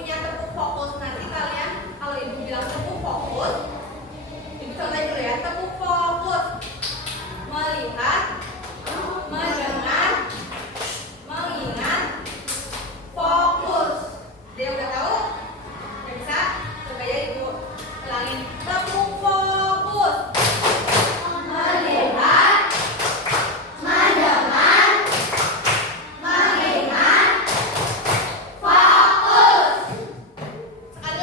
punya tepuk fokus. Nanti kalian kalau ibu bilang tepuk fokus, ibu contohin dulu ya. Tepuk fokus. Melihat, mendengar, mengingat, fokus. Dia udah tahu? Udah bisa? Coba ya ibu ulangin. Tepuk fokus. Melihat, mendengar, mengingat, fokus. Sekali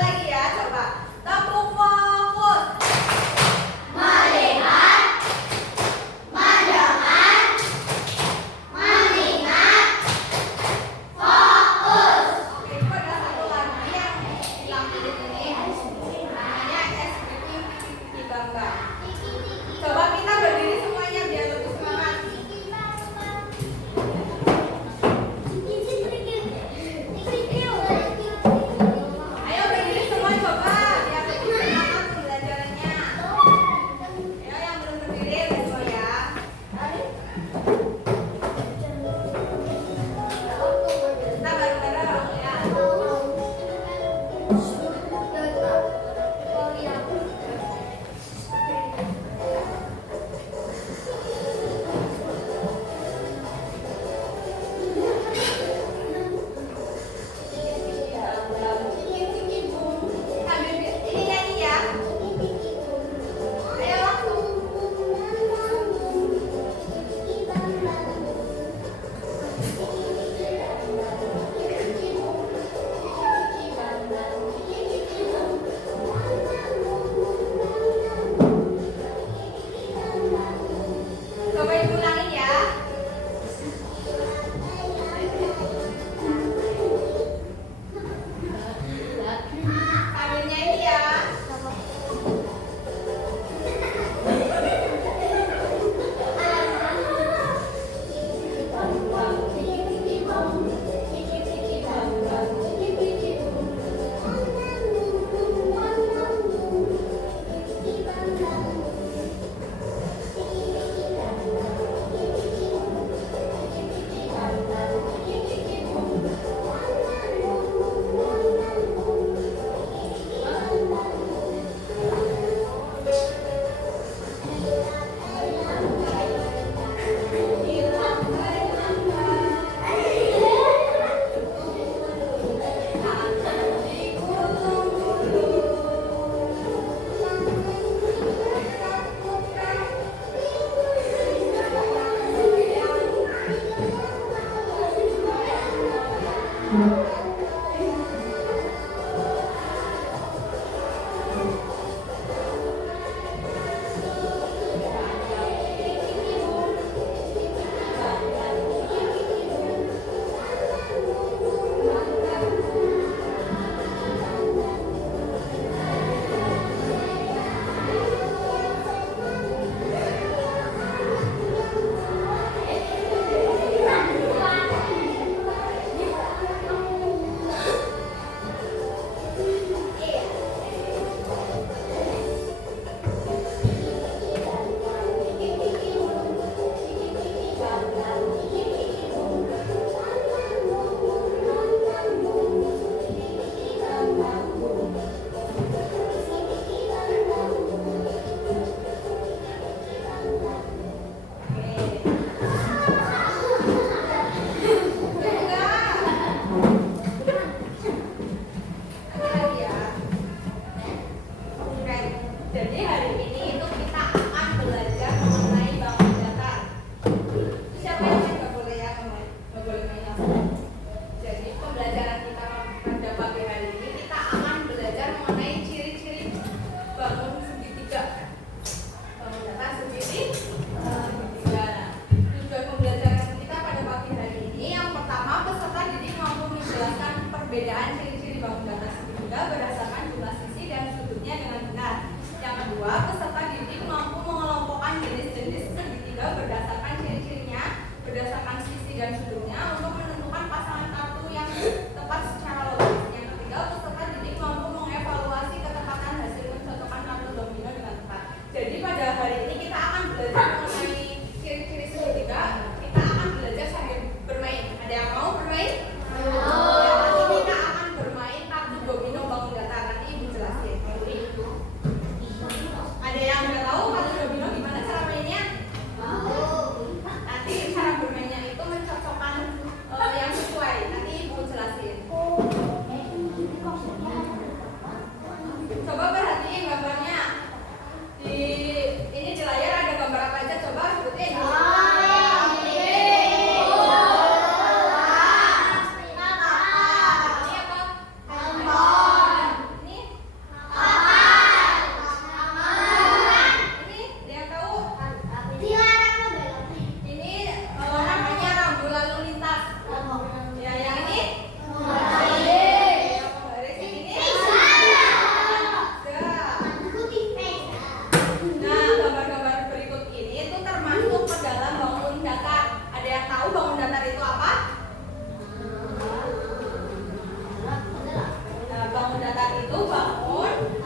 itu bangun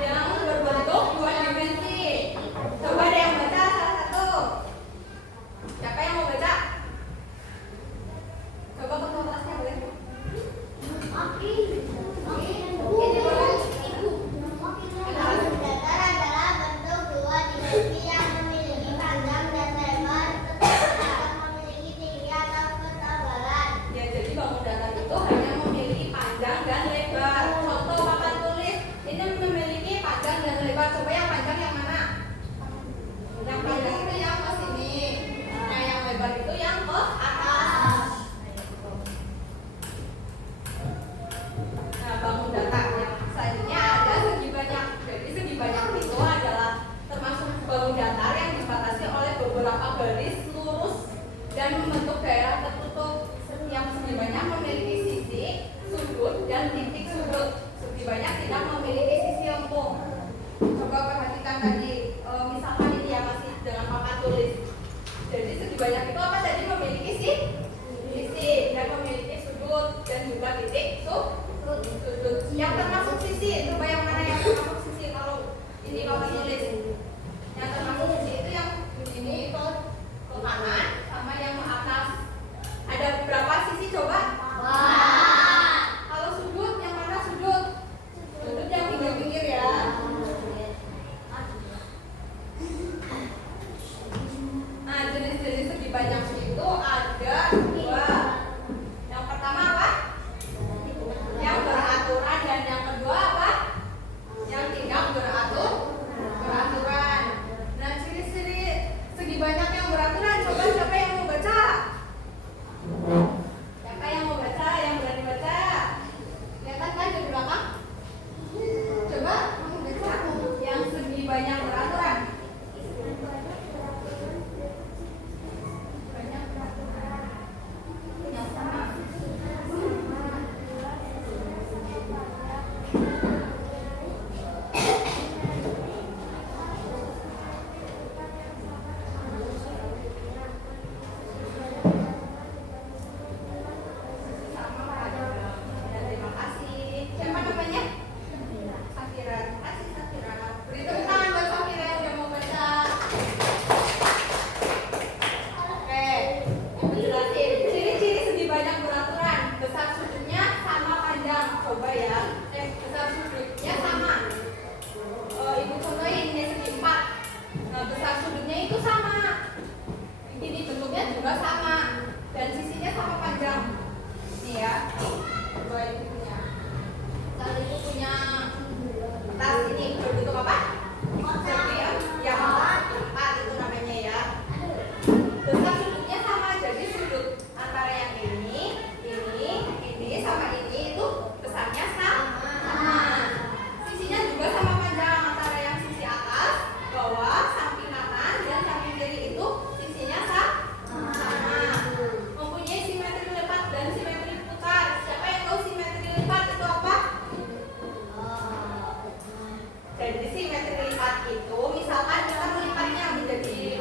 yang berbentuk dua dimensi. Coba ada yang baca salah satu. Siapa yang mau baca? Coba ketua kelasnya boleh. Ini boleh. Bangun datar adalah bentuk dua dimensi yang memiliki panjang dan lebar tetapi tidak memiliki tinggi atau ketebalan. Ya, jadi bangun datar itu hanya memiliki panjang dan lebar. Contoh papan tulis ini memiliki panjang dan lebar. Coba yang panjang yang mana? Yang panjang itu yang ke sini. Nah, yang lebar itu yang ke atas. Nah, bangun datar yang selanjutnya ada segi banyak. Jadi segi banyak itu adalah termasuk bangun datar yang dibatasi oleh beberapa garis lurus dan membentuk daerah tertutup. Setiap segi banyak memiliki sisi, sudut, dan titik sudut. Segi banyak tidak memiliki sisi lengkung. Coba perhatikan tadi, misalkan ini ya masih dengan papan tulis. Jadi segi banyak itu apa tadi? Memiliki sisi dan memiliki sudut dan juga titik sudut. Yang termasuk sisi, coba yang mana yang termasuk sisi kalau ini papan tulis? Yang termasuk sisi itu yang ini ke kanan sama yang ke atas. Ada berapa sisi coba? Kalau sudut yang mana sudut? Sudut yang pinggir-pinggir ya. Nah, jenis-jenis segi banyak itu ada dua. Yang pertama apa? Yang beraturan, dan yang kedua apa? Yang tidak beraturan. Nah, ciri-ciri segi banyak yang beraturan, coba siapa yang mau baca? Siapa yang mau baca? Yang berani baca? Kelihatan kan di belakang? Coba kamu baca yang segi banyak beraturan. Banyak beraturan. Yang sama. Sama Pak. Ya, terima kasih. Siapa namanya? Safira. Terima kasih Safira. Beri tepuk tangan buat Safira yang udah mau baca. Oke, Ibu jelasin ciri-ciri segi banyak beraturan. Besar sudutnya sama panjang. Coba ya. Besar sudutnya sama. Ibu contohin ini segi 4. Nah, besar sudutnya itu sama. Ini bentuknya juga sama. Dan sisinya sama panjang. Nih ya. Coba ibu punya. Kalau ibu punya tas ini berbentuk apa? Jadi yang 4 itu namanya ya. Besar sudutnya sama, jadi sudut antara yang ini sama ini itu besarnya sama. Sisinya juga sama panjang, antara yang sisi atas, bawah, samping kanan dan samping kiri itu sisinya sama. Mempunyai simetri lipat dan simetri putar. Siapa yang tahu simetri lipat itu apa? Jadi simetri lipat itu misalkan kita melipatnya menjadi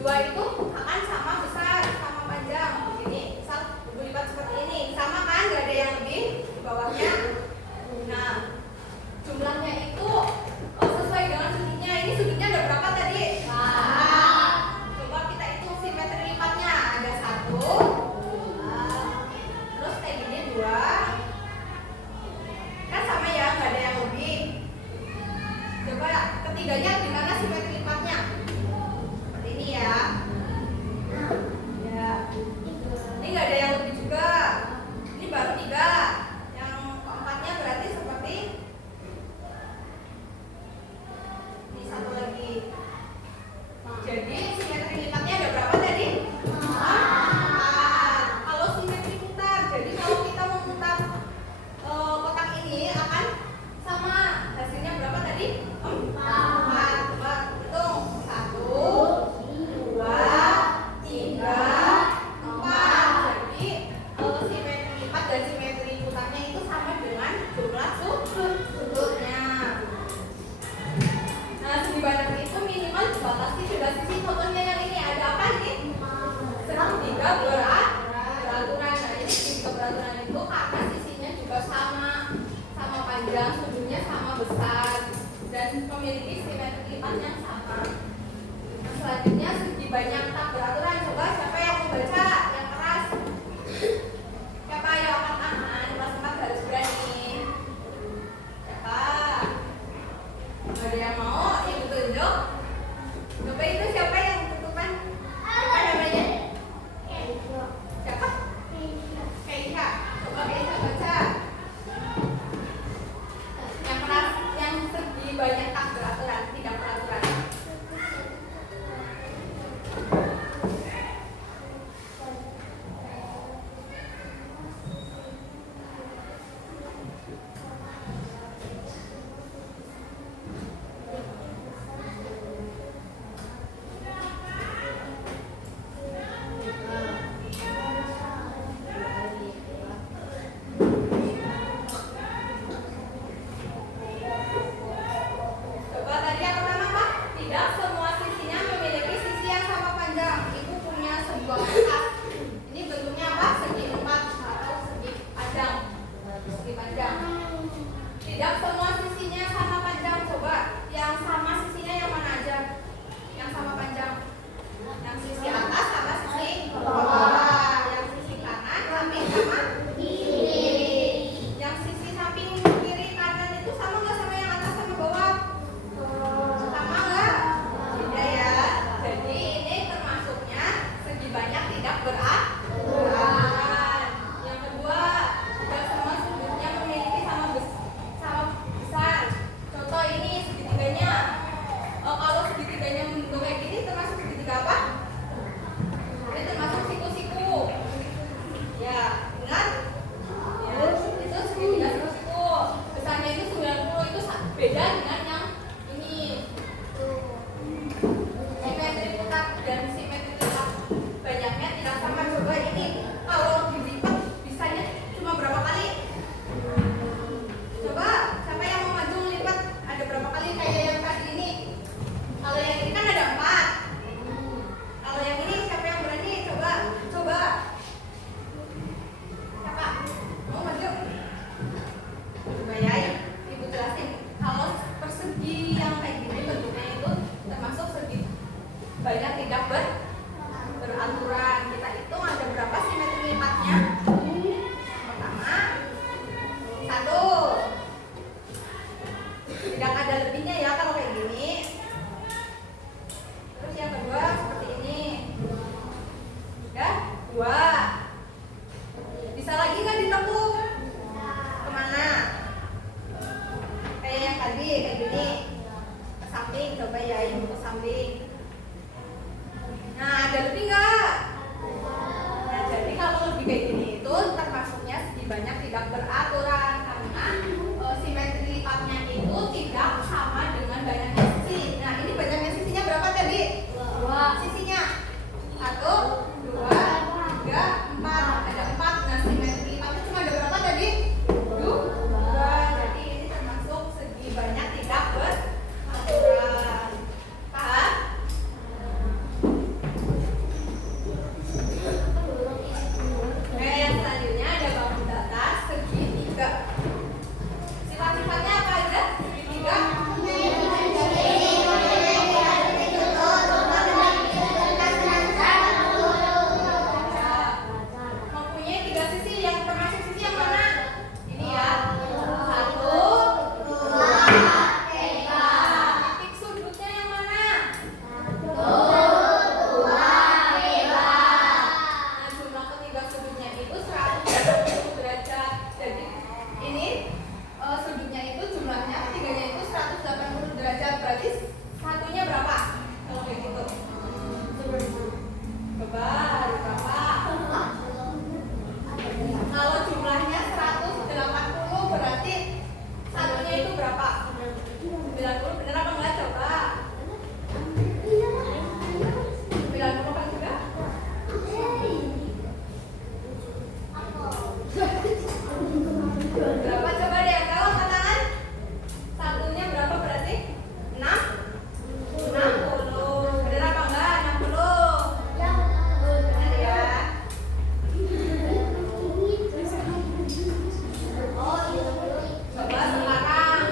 2 itu akan sama besar, sama panjang. Begini, misal ibu lipat seperti ini, sama kan? Gak ada yang lebih di bawahnya. Nah, jumlahnya itu sesuai dengan sudutnya. Ini sudutnya ada berapa tadi? 4. Coba kita hitung simetri lipatnya. Ada 1, 2, terus kayak gini 2. Kan sama ya, gak ada yang lebih. Coba ketiganya gimana simetri lipatnya? Seperti ini ya. Ya. Ini nggak ada yang lebih juga. Ini baru 3. Yang keempatnya berarti seperti ini, 1 lagi. Jadi simetri lipatnya ada berapa tadi? 4. Kalau simetri putar, jadi kalau kita memutar kotak ini akan sama. Hasilnya berapa tadi? 4. Coba hitung. 1, 2, 3, 4. Jadi simetri lipat dan simetri putarnya itu sama dengan jumlah sudutnya. Nah, segi banyak itu minimal dibatasi sudah sisi. Contohnya yang ini ada apa nih? Segitiga beraturan. Nah, ini segitiga beraturan itu karena sisinya juga sama panjang, sudut besar dan memiliki simetri lipat yang sama. Nah, selanjutnya segi banyak tak beraturan. Coba siapa yang mau baca yang keras? Siapa yang angkat tangan? Kelas 4 harus berani. Siapa? Nggak ada yang mau? Ibu tunjuk. Coba itu siapa yang tutupan? Apa namanya? Siapa? Keisha. Coba Keisha baca. Yang keras, yang segi banyak tak beraturan, tidak beraturan. Coba tadi yang pertama apa? Tidak semua sisinya memiliki sisi yang sama panjang. Ibu punya sebuah kertas. Ini bentuknya apa? Segi 4 atau segi panjang. Segi panjang. Tidak semua sisinya sama panjang. Coba yang sama sisinya yang mana aja? Yang sama panjang. Yang sisi atas sama sisi bawah. Yang sisi kanan samping sama kiri. Yang sisi samping kiri kanan itu sama nggak sama yang atas sama bawah? Sama nggak? Beda ya. Jadi ini termasuknya segi banyak tidak beraturan. Yang kedua, tidak semua sudutnya memiliki sama besar. Contoh ini segitiganya. Kalau segitiganya membentuk kayak gini termasuk segitiga apa? Ini termasuk siku-siku. Ya, ingat? Ya, itu segitiga siku-siku. Besarnya itu 90, itu beda dengan yang ini. Simetri putar dan simetri lipat banyaknya tidak sama. Coba ini kalau dilipat bisanya cuma berapa kali? Coba siapa yang mau maju lipat ada berapa kali kayak yang tadi ini? Kalau yang ini kan ada 4. Kalau yang ini siapa yang berani? Coba. Siapa? Mau maju? Coba ya, Ibu jelasin. Kalau persegi yang kayak gini bentuknya itu termasuk segi banyak tidak beraturan. Kita hitung ada berapa simetri lipatnya. Pertama, 1. Tidak ada lebihnya ya kalau kayak gini. Terus yang kedua seperti ini. Ya, 2. Bisa lagi nggak ditekuk? Kemana? Kayak yang tadi, kayak gini. Ke samping, coba ya ibu ke samping. Nah, ada lebih nggak? Nah, jadi kalau lebih kayak gini itu termasuknya segi banyak tidak beraturan karena simetri lipatnya itu tidak sama dengan banyaknya sisi. Nah, ini banyaknya sisinya berapa tadi? 2 sisinya. 1, 2, 3, 4. Ada 4. Nah, simetri lipatnya cuma ada berapa tadi? 2. Jadi ini termasuk segi banyak tidak beraturan. Paham? Yang selanjutnya ada bangun datar segitiga. Sifat-sifatnya apa aja? Segitiga. Mempunyai 3 sisi, yang termasuk sisi yang mana? Ini ya. 1, 2, 3. Titik sudutnya yang mana? 1, 2, 3. Nah, jumlah ketiga sudutnya itu 180 derajat. Jadi ini sudutnya itu jumlahnya ketiganya itu 180 derajat. Berarti satunya berapa? Kalau kayak gitu. Coba berapa? Kalau jumlahnya 180 berarti satunya itu berapa? 90. Bener apa enggak? Coba. 90 kan juga? Berapa coba deh yang tahu angkat tangan? Satunya berapa berarti? 60. Bener apa enggak? 60. Bener ya. Coba sekarang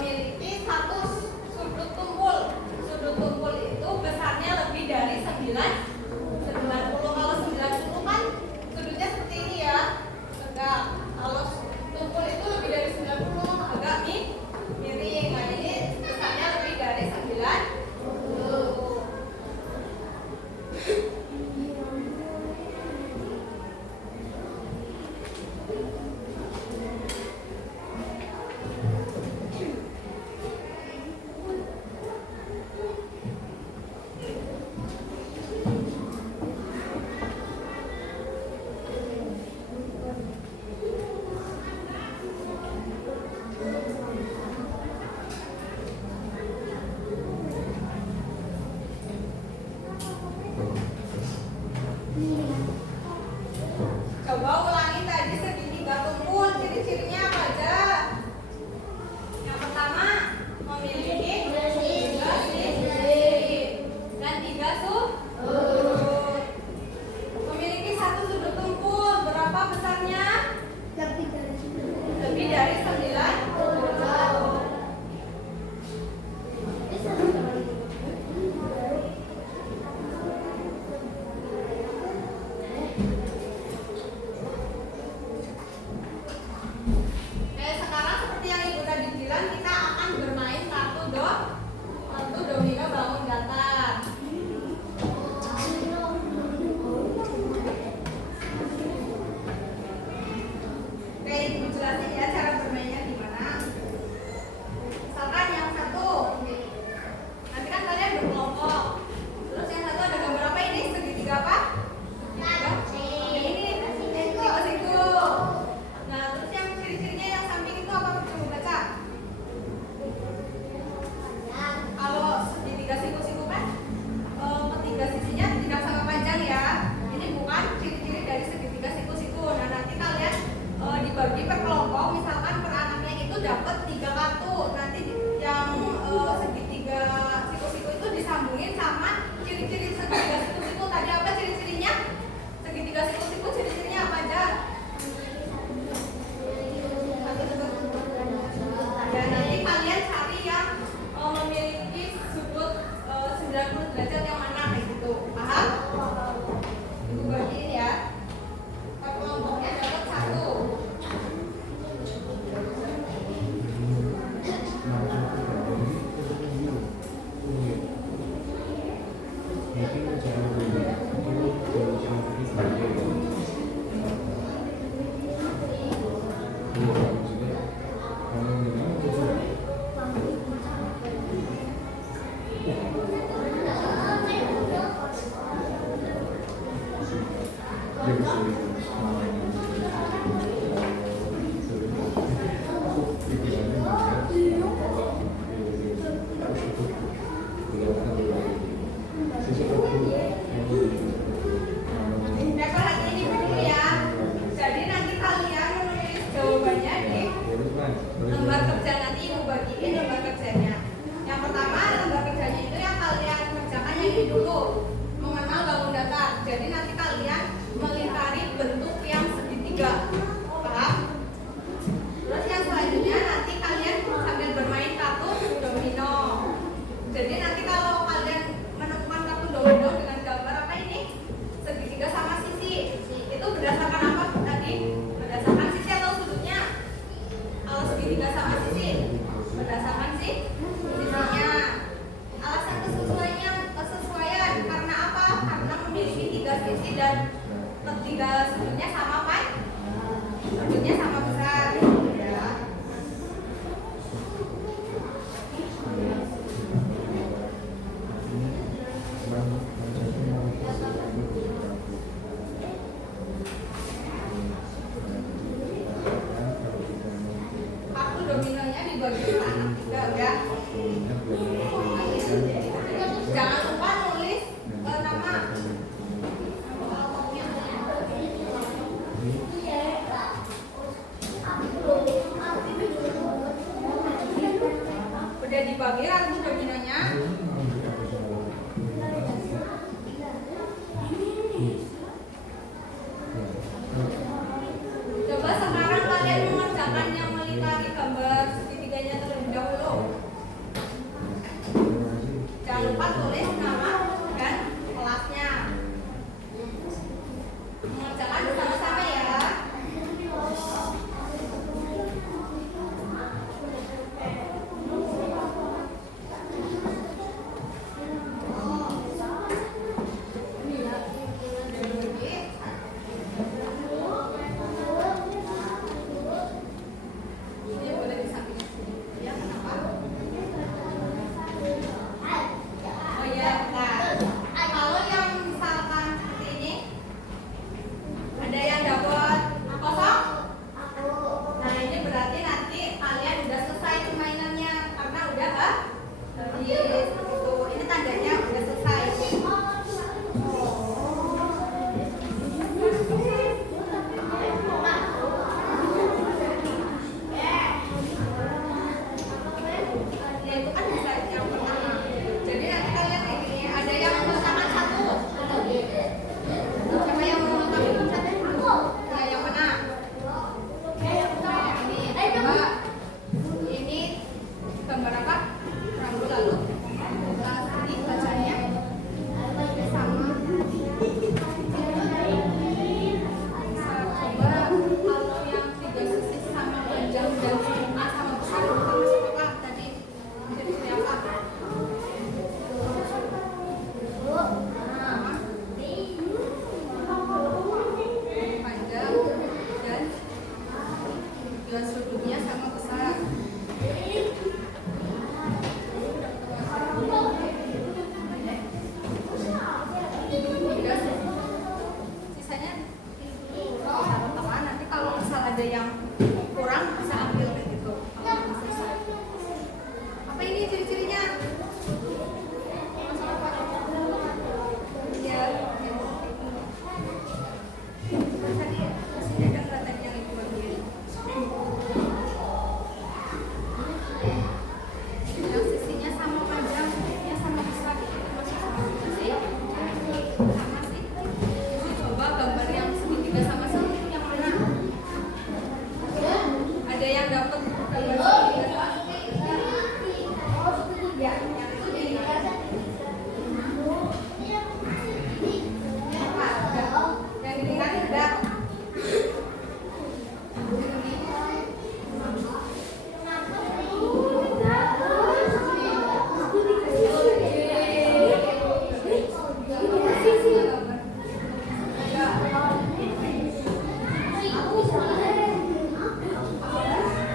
memiliki satu sudut tumpul. Sudut tumpul itu besarnya lebih dari 90. Kalau 90 kan sudutnya seperti ini ya, tegak. Kalau tumpul itu lebih dari 90 agak miring. Nah ini besarnya lebih dari 90. Coba ulangi tadi segitiga tumpul, ciri-cirinya apa aja? Yang pertama, memiliki tiga sisi dan tiga sudut. Memiliki satu sudut tumpul, berapa besarnya? Lebih dari 90. Sekarang seperti yang ibu tadi bilang, kita akan bermain kartu domino bangun datar. Oke, ibu jelasin ya cara bermainnya gimana. Misalkan yang satu, nanti kan kalian berkelompok. Terus yang satu ada gambar apa ini? Segitiga apa? Ini siku-siku. Nah, terus yang ciri-cirinya yang samping itu apa? Coba baca. Kalau segitiga siku-siku kan ketiga sisinya tidak sama panjang ya. Ini bukan ciri-ciri dari segitiga siku-siku. Nah, nanti kalian dibagi per kelompok. Misalkan per anaknya itu dapat 3 kartu. Nanti yang segitiga siku-siku itu disambungin sama ciri-ciri segitiga siku-siku. Tadi apa ciri-cirinya? Segitiga siku-siku ciri-cirinya apa aja? Ya, nanti kalian cari yang memiliki sudut 90 derajat yang mana kayak gitu. Paham? Ibu bagiin ya. Per kelompoknya dapat 1. Perhatian ibu dulu ya. Jadi nanti kalian menulis jawabannya di lembar kerja. Nanti ibu bagiin lembar kerjanya. Yang pertama lembar kerjanya itu yang kalian kerjakan yang ini dulu, mengenal bangun datar. Jadi nanti kalian melingkari bentuk yang segitiga. Paham? Terus yang selanjutnya nanti kalian sambil bermain kartu domino. Jadi nanti kalau kalian menemukan kartu domino dengan gambar apa ini? Segitiga sama sisi. Itu berdasarkan apa tadi? Berdasarkan sisi atau sudutnya? Kalau segitiga sama sisi, berdasarkan sisinya. Alasan kesesuaian karena apa? Karena memiliki 3 sisi dan ketiga sudutnya sama kan? Sudutnya sama besar. Ya. Kartu dominonya dibagi ke anak 3 ya. Jangan lupa nulis nama. Udah dibagi kartu dominonya. Coba sekarang kalian mengerjakan yang melingkari gambar segitiganya terlebih dahulu.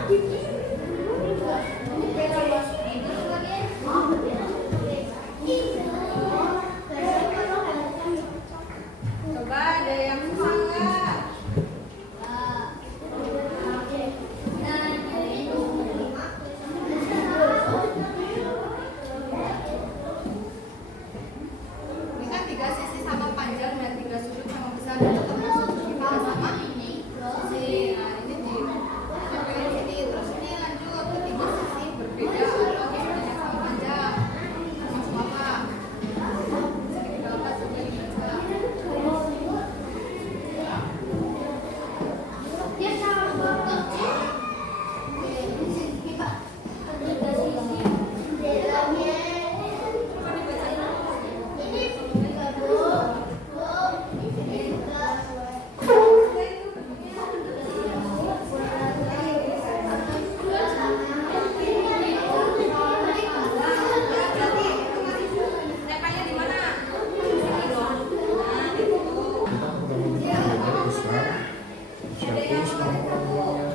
Coba ada yang susah nggak? Ini kan 3 sisi sama panjang dan 3 sudut sama besar dan ketemu sudut kita sama sisi. Nah ini di sini terus ini lanjut ke 3 sisi berbeda atau sudutnya sama panjang. Masuk apa? Segi berapa segi dibaca? Tempanya di mana? Nah, itu. Kita pertama belajar besar terus sama orang tuanya,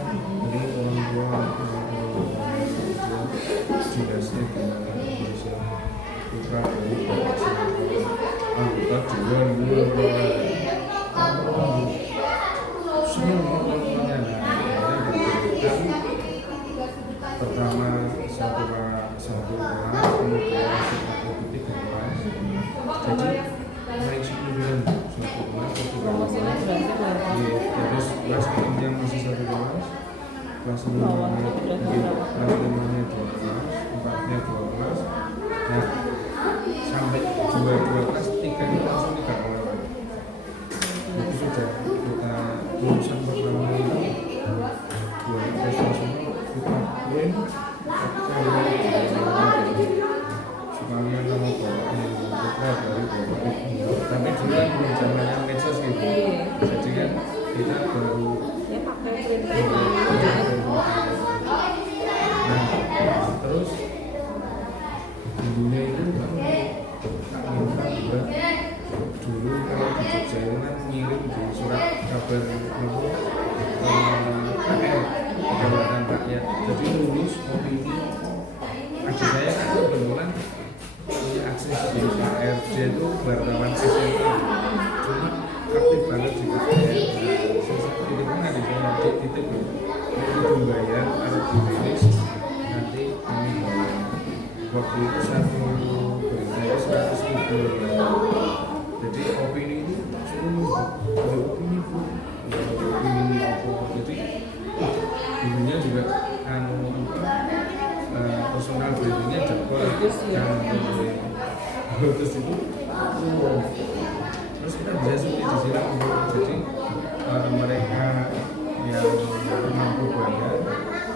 jadi orang tua jelasnya gimana bisa putra dari anggota dewan senang orang tuanya. Pertama satu kelas, kemudian satu tiga kelas, jadi naik signifikan satu kelas. Terus kelas yang masih satu kelas, kelas 5-nya 2 kelas, 4-nya 2 kelas. Nah, sampai 2 kelas 3 itu langsung 3 kelas. Itu sudah kita lulusan pertama itu 2 kelas langsung kita win. Supaya nama bapaknya putra dari bapak ibu. Tapi dulu kan belum zamannya medsos gitu. Jadi kan kita baru nah, terus ibunya itu tak minta buat dulu kalau di Jogja itu kan ngirim di surat kabar KR Kedaulatan Rakyat. Jadi nulis opini. Adik saya kan kebetulan punya akses di KRJ itu wartawan SMA, cuma aktif banget di KR. Itu kan adik saya adik titip itu membayar harus ditulis nanti kami bayar. Waktu itu satu berita itu 100.000. Jadi opini itu suruh ada opini bu, opini apa. Jadi ibunya juga personal brandingnya dapat terus itu terus kita bisa sulit disiram. Jadi mereka yang mampu bayar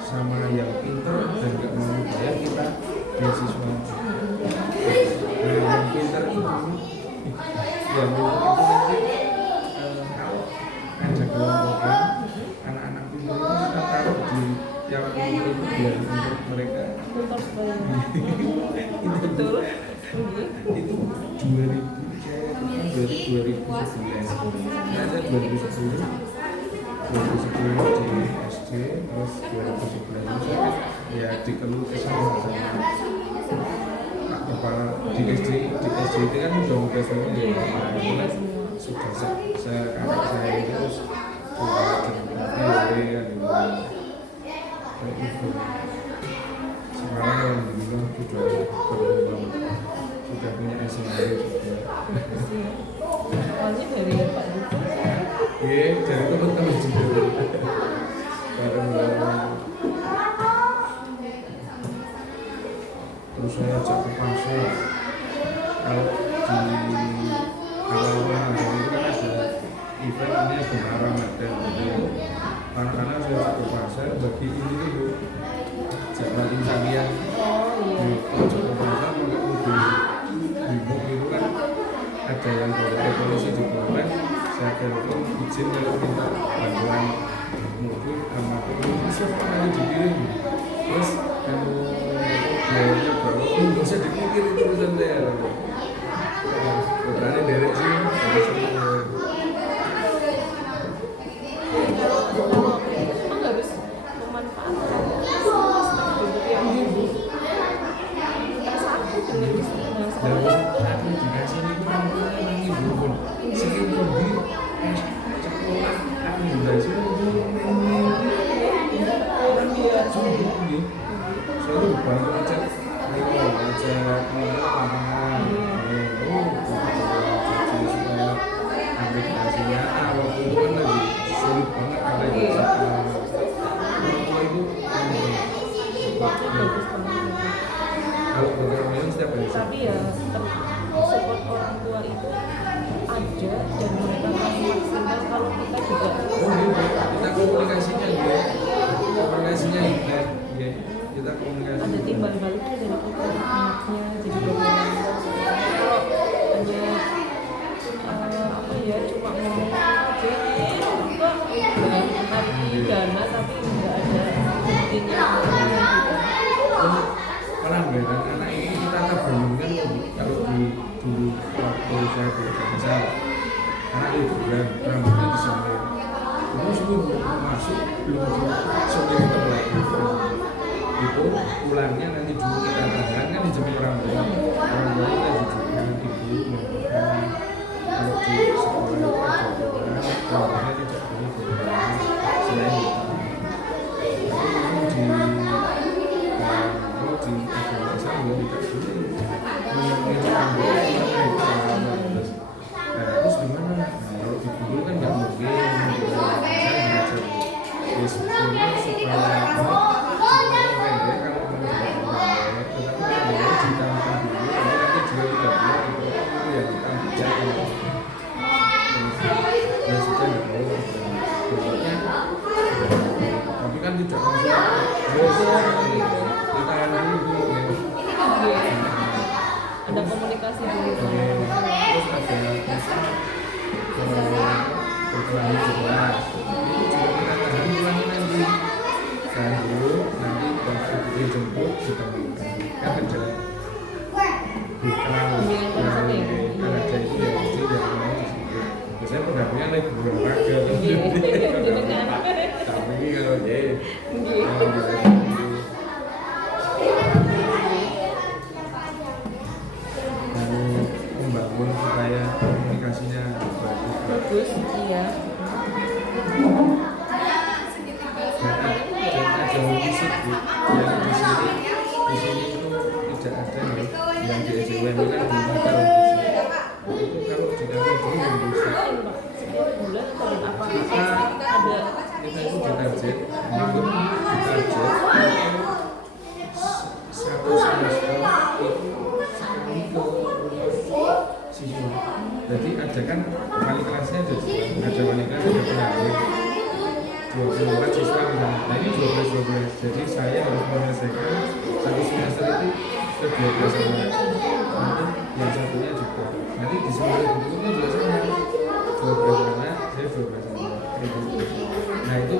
sama yang pinter dan nggak mampu bayar kita beasiswa. Nah yang pinter itu nanti kalau ada kelompokan anak-anak pinter itu kita taruh di yang itu biar untuk mereka itu 2000 dari 2011 ada 2010 di SD terus 2011 ya dikeluarkan sama kepala di SD itu kan udah biasanya ya sudah sekarang saya itu terus sudah sekarang alhamdulillah sudah berkembang, sudah punya SMA juga. Awalnya dari Pak Duku? Iya, dari teman-teman juga. Bareng-bareng. Terus saya ajak ke pasar. Kalau di awal-awal itu kan ada event ini ada Ramadan gitu. Anak-anak saya ajak ke pasar bagi ini dulu. Jabatin kalian. Ajak ke pasar pakai mobil. Di mobil itu kan ada yang bawa polisi di bawah. Saya telepon izin kalau minta bantuan mobil sama polisi akan dikirim. Terus kalau biayanya baru nggak usah dipikir itu urusan saya. Berani derek sih. Kalau harus memanfaatkan Sungguh, nggih. Selalu bantu aja. Ayo aja lapangan. Jadi supaya aplikasinya waktu itu kan lagi sulit banget karena itu Bagus banget. kalau program ini setiap hari Tapi ya support orang tua itu ada dan mereka paling maksimal kalau kita juga kita komunikasinya ya komunikasinya ya kita komunikasi ada timbal baliknya dari kita anaknya jadi bagaimana kalau hanya apa ya cuma ngomong aja kok menarik dana tapi nggak ada buktinya pelan ya kan anak ini kita tak bandingkan kalau di dulu waktu saya besar anak itu bulan rambutnya disambil terus itu masuk belum sampai ketemu lagi itu pulangnya nanti dulu kita tahan kan dijemur orang tua kita dijemur ibu kalau di sekolah itu ada rambutnya tidak boleh berwarna selain itu di agama Islam juga tidak boleh menginjakkan bola terus gimana? Kalau di dulu kan nggak mungkin saya belajar ya sebetulnya supaya pendek kalau mau tidak pendek tetapi pendek ditambah dulu nanti juga tidak boleh itu ya kita bijak ya sudah nggak boleh pokoknya tapi kan tidak langsung ditahan dulu ya. Ada komunikasi dulu. Terus ada berkelahi jelas. Itu juga kita tahan dulu nanti. Tahan dulu nanti waktu dijemput kita kan ada dikal kan ada itu ya jadi dari mana di situ. Biasanya pendampingnya lagi berolahraga. Tapi kalau membangun supaya komunikasinya bagus, iya. Dan ada fisik yang di sini itu tidak ada yang di SJWN itu kan belum ada itu kalau di kami dulu yang bisa Setiap bulan tahun apa kita ada itu ditarget minggu ditarget satu semester itu sekali ke siswa jadi ada kan wali kelasnya ada wali kelas ada pengajar 24 siswa misalnya nah ini 12 jadi saya harus menyelesaikan satu semester itu ke 12 anak nanti yang satunya juga nanti di semester berikutnya juga sama 12 anak saya 12 anak nah itu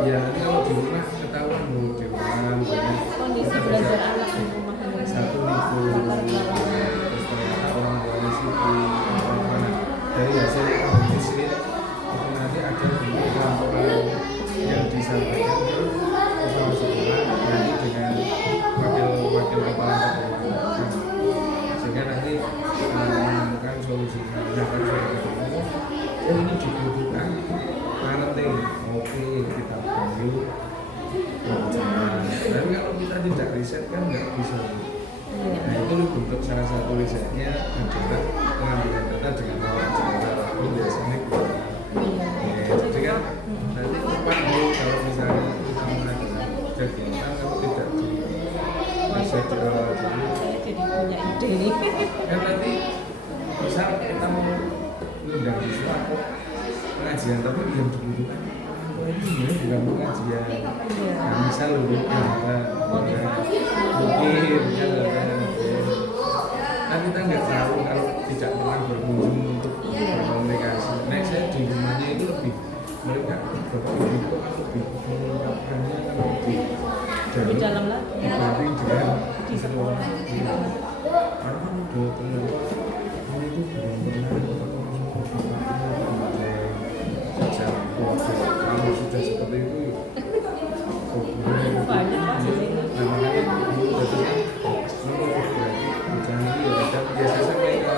ya nanti kalau di rumah ketahuan loh di rumah kondisi belajar anak di rumah satu libur terus ternyata orang tuanya sibuk dari hasil administrasi itu nanti ada laporan yang disampaikan ke kepala sekolah nanti dengan wakil kepala sekolah sehingga nanti menemukan solusinya nah kan saya ketemu oh ini dibutuhkan parenting oke kita panggil tapi kalau kita tidak riset kan nggak bisa nah itu bentuk salah satu risetnya adalah pengambilan data dengan wawancara itu biasanya jadi kan nanti panggil kalau misalnya kita mengadakan kegiatan kalau tidak di riset di awal dulu saya jadi punya ide nih kan nanti misal kita mau mengundang siswa kok pengajian tapi yang dibutuhkan ini sebenarnya bukan pengajian nah, misal lebih mungkin kan kita nggak tahu kalau tidak pernah berkunjung untuk berkomunikasi nah saya di rumahnya itu lebih mereka berkunjung itu kan lebih mengungkapkannya kan lebih dalam lagi dibanding dengan di sekolah karena kan udah kenal ini tuh belum pernah ketemu sama jajak kalau sudah seperti itu banyak Pak di sini nah makanya berarti kan jangan ini ya dan biasa saya mereka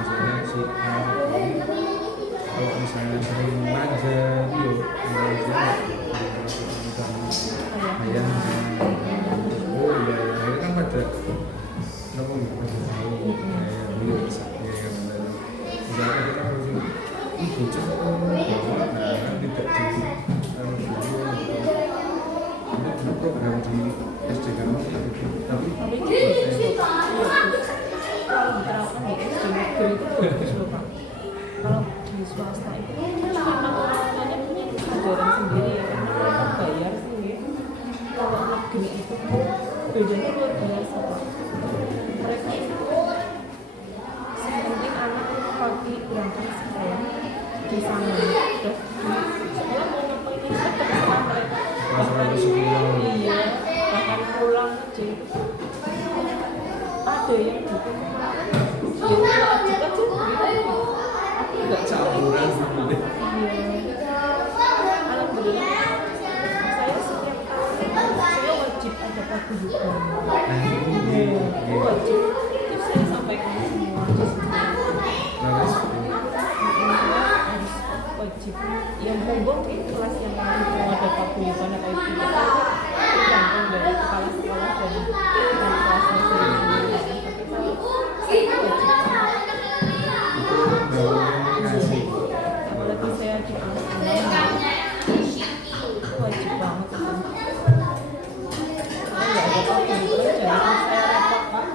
misalnya si anak ini kalau misalnya sering manja dia di SD kamu ya gitu. Tapi Tapi itu kalau diterapkan di SD negeri itu bagus loh Pak. Kalau di swasta itu memang orang tuanya punya kesadaran sendiri ya, karena mereka bayar sih ya. Kalau negeri itu bedanya luar biasa Pak. Mereka itu penting anak pagi berangkat sekolah di sana udah di sekolah mau ngapain aja terserah mereka. masalah sekolah Iya, bahkan pulang aja itu ada yang gitu kemarin ya wajib aja gitu aku nggak campuran gitu deh. iya alhamdulillah saya setiap tahun saya wajib ada paguyuban Nah ini itu wajib itu saya sampaikan semua di sini harus harus wajib yang monggo di kelas yang lain mau ada paguyuban atau tidak tergantung dari kepala sekolah dan kelasnya sendiri tapi kalau saya wajib itu membangun kasih. apalagi saya di kelas 6 itu wajib banget itu kalau nggak ada paguyuban jangan saya repot Pak.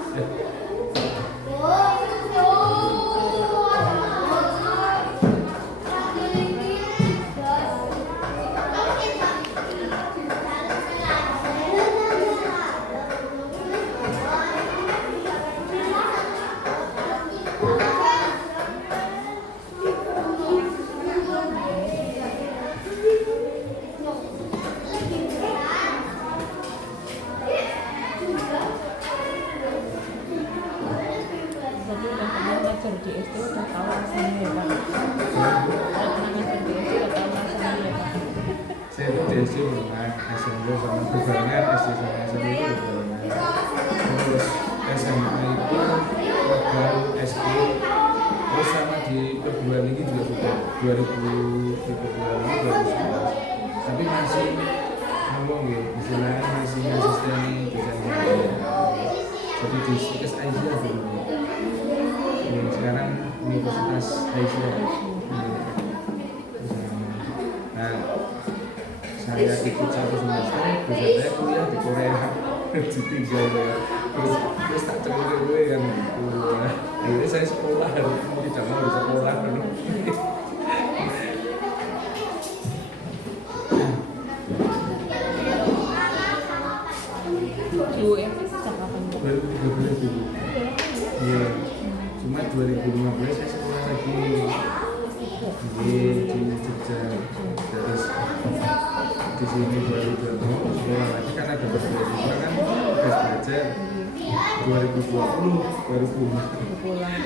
Berarti udah pernah ngajar di SD udah tahu rasanya ya Pak. Udah pernah ngajar di SD udah tahu rasanya ya Pak. Saya itu di SD pernah SMP sama berbarengan SD sama SMP itu berbarengan. Terus SMA itu program SD terus sama di perguruan tinggi juga sudah 2000 di perguruan tinggi 2011 tapi masih ngomong ya istilahnya masih asisten dosen jadi di Stikes Aisyah dulu yang sekarang Universitas Aisyah. Nah saya ikut satu semester dosen saya kuliah di Korea ditinggal ya terus tak cengkel gue kan gitu. Akhirnya saya sekolah mau tidak mau di sekolah kan. Di UMP sejak kapan Pak? 2013 dulu iya cuma 2015 saya sekolah lagi di Jogja terus di sini baru sekolah lagi kan ada beasiswa kan udah belajar 2020 baru pulang. Pulang ya.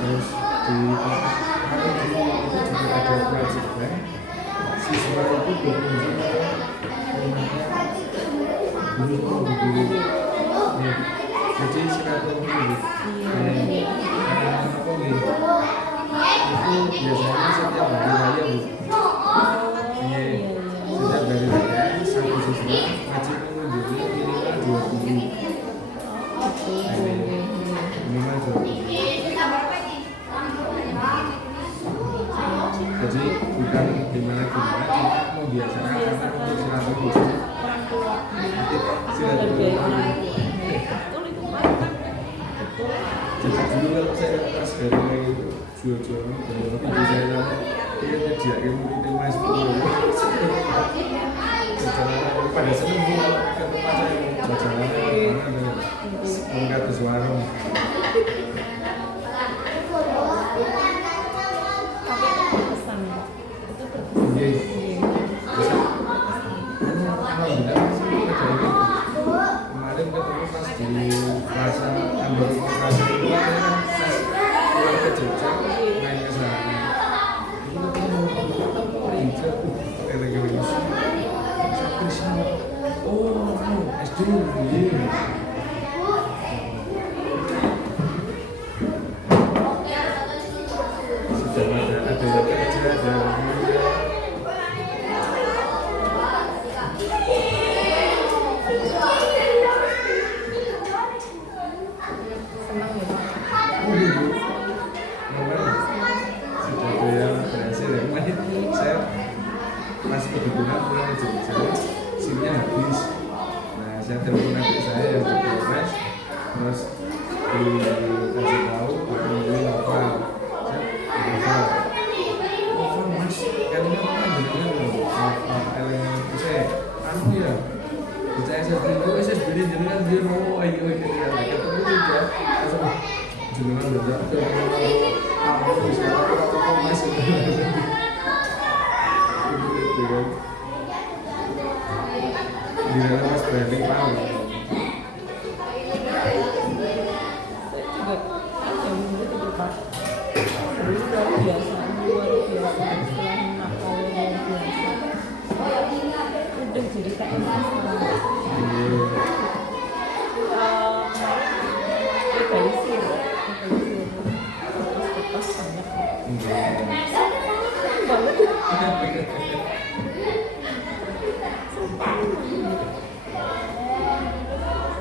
Terus di itu juga ada kewajiban siswa itu berkunjung ke rumahnya guru ya, jadi silaturahmi apa gitu itu biasanya setiap hari raya Bu. Iya, setiap hari raya satu siswa wajib mengunjungi minimal 2 guru minimal 2 guru. Jadi bukan gimana cuma membiasakan anak untuk silaturahmi. Orang tua Silaturahmi. betul itu Pak betul Jadi dulu kalau saya pas dari jual-jual ibu saya sama dia nyediain itu mas jajanan pada seneng bu ke tempat saya jajanan mana ada ke warung. tapi itu berkesan Pak itu berkesan Iya. Iya. Alhamdulillah sih kemarin ketemu pas di Plaza Ambar Plaza itu pas pulang ke Jogja main ke sana itu ketemu Ranger Telegram Krisna oh SD iya sudah ada kerja ada saya pas kebetulan pulang ke Jogja SIM-nya habis. Nah saya telepon adik saya yang di Polres, terus dikasih tahu akan beli novel. Saya novel mas, kayaknya apa jadinya saya anu ya, baca SSB jenengan dia mau ayo ketemu juga langsung jenengan baca aku bisa apa mas gitu kan di dalam mas branding paham. Saya juga yang dulu itu berpas dulu luar biasa setelah nakal luar biasa udah jadi kayak sekarang legalisir bekas banyak banget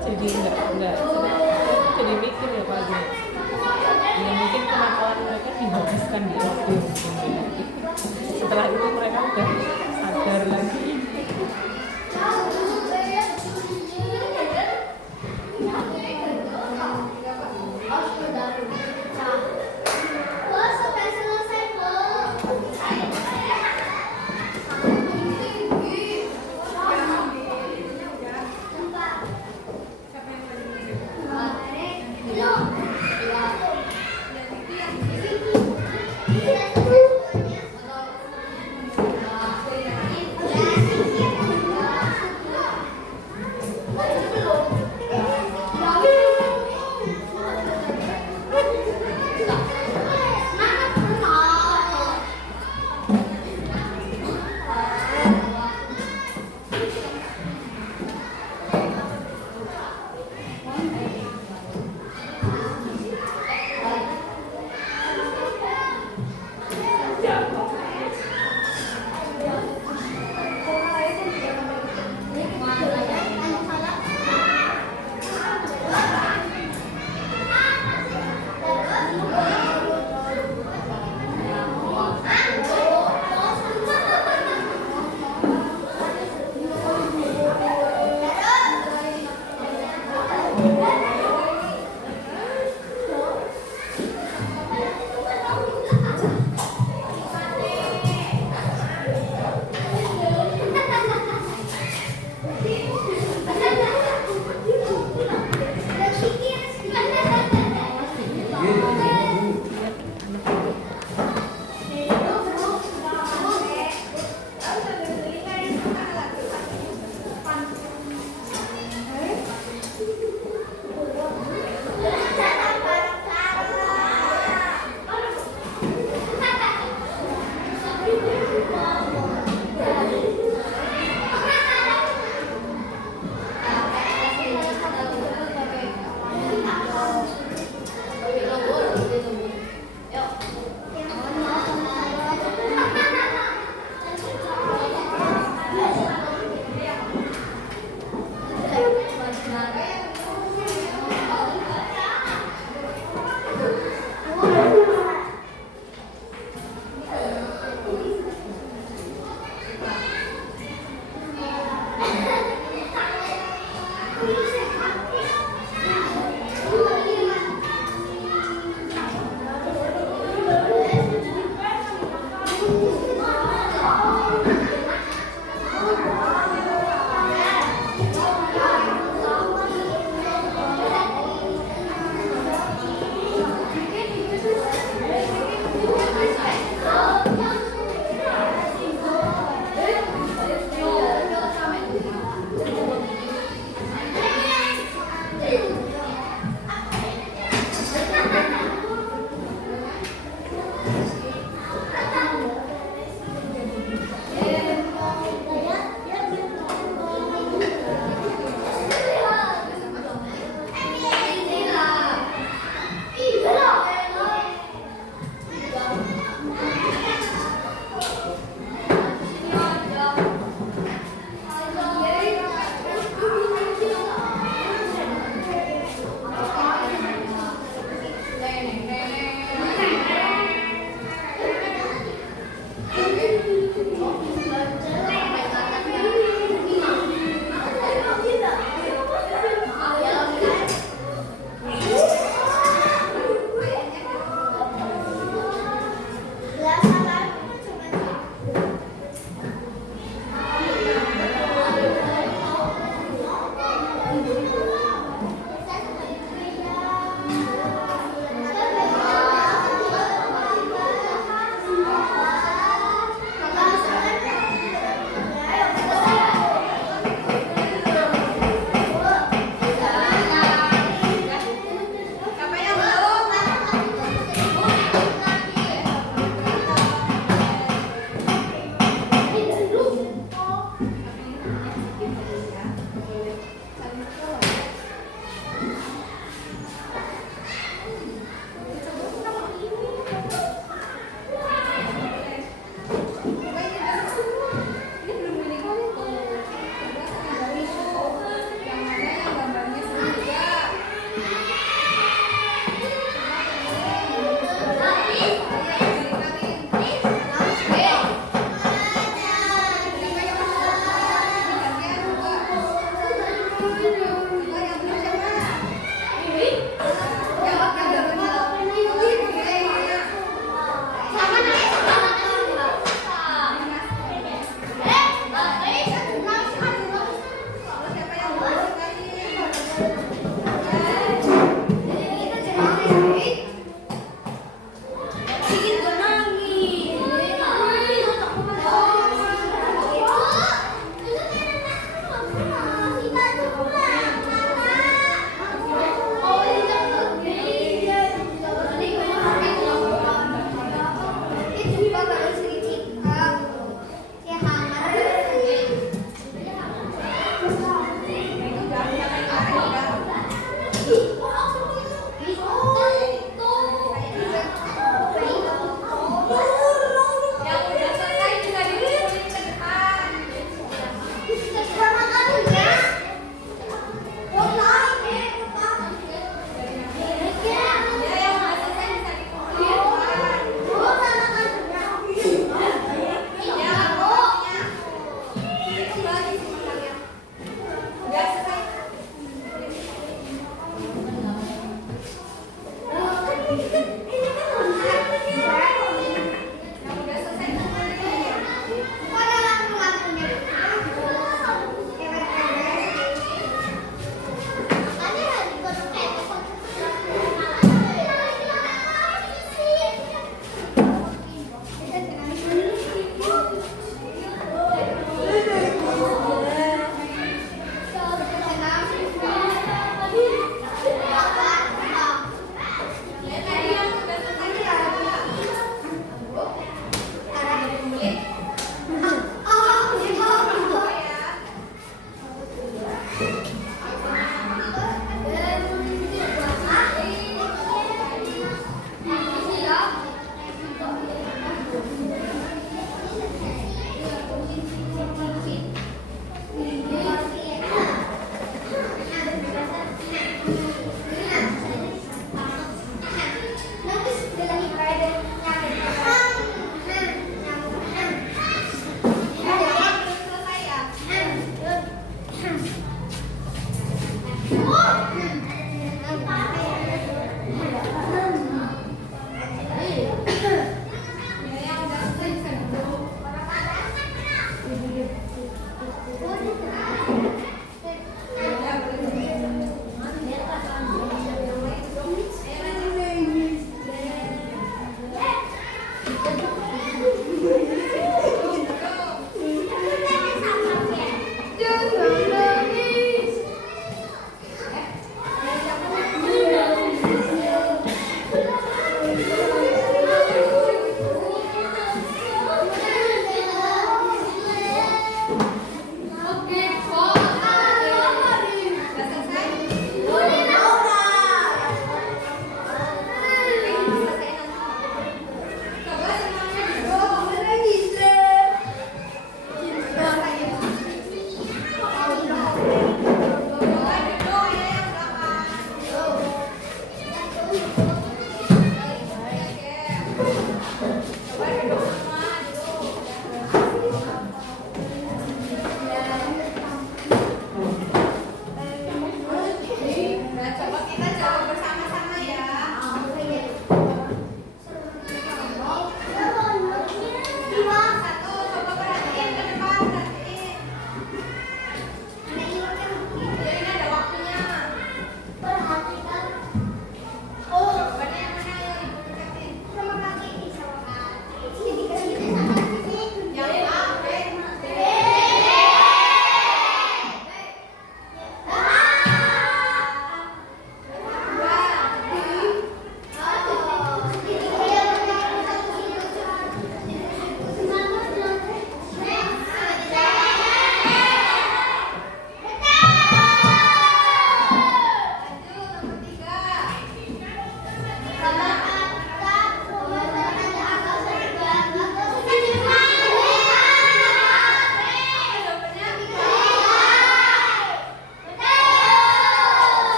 jadi enggak jadi mikir ya Pak ya mungkin kenakalan mereka dihabiskan di SD setelah itu mereka udah sadar lagi. Sudah selesai, Bu.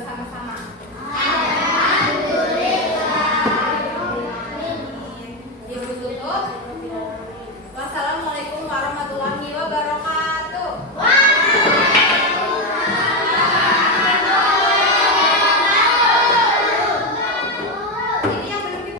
bersama-sama.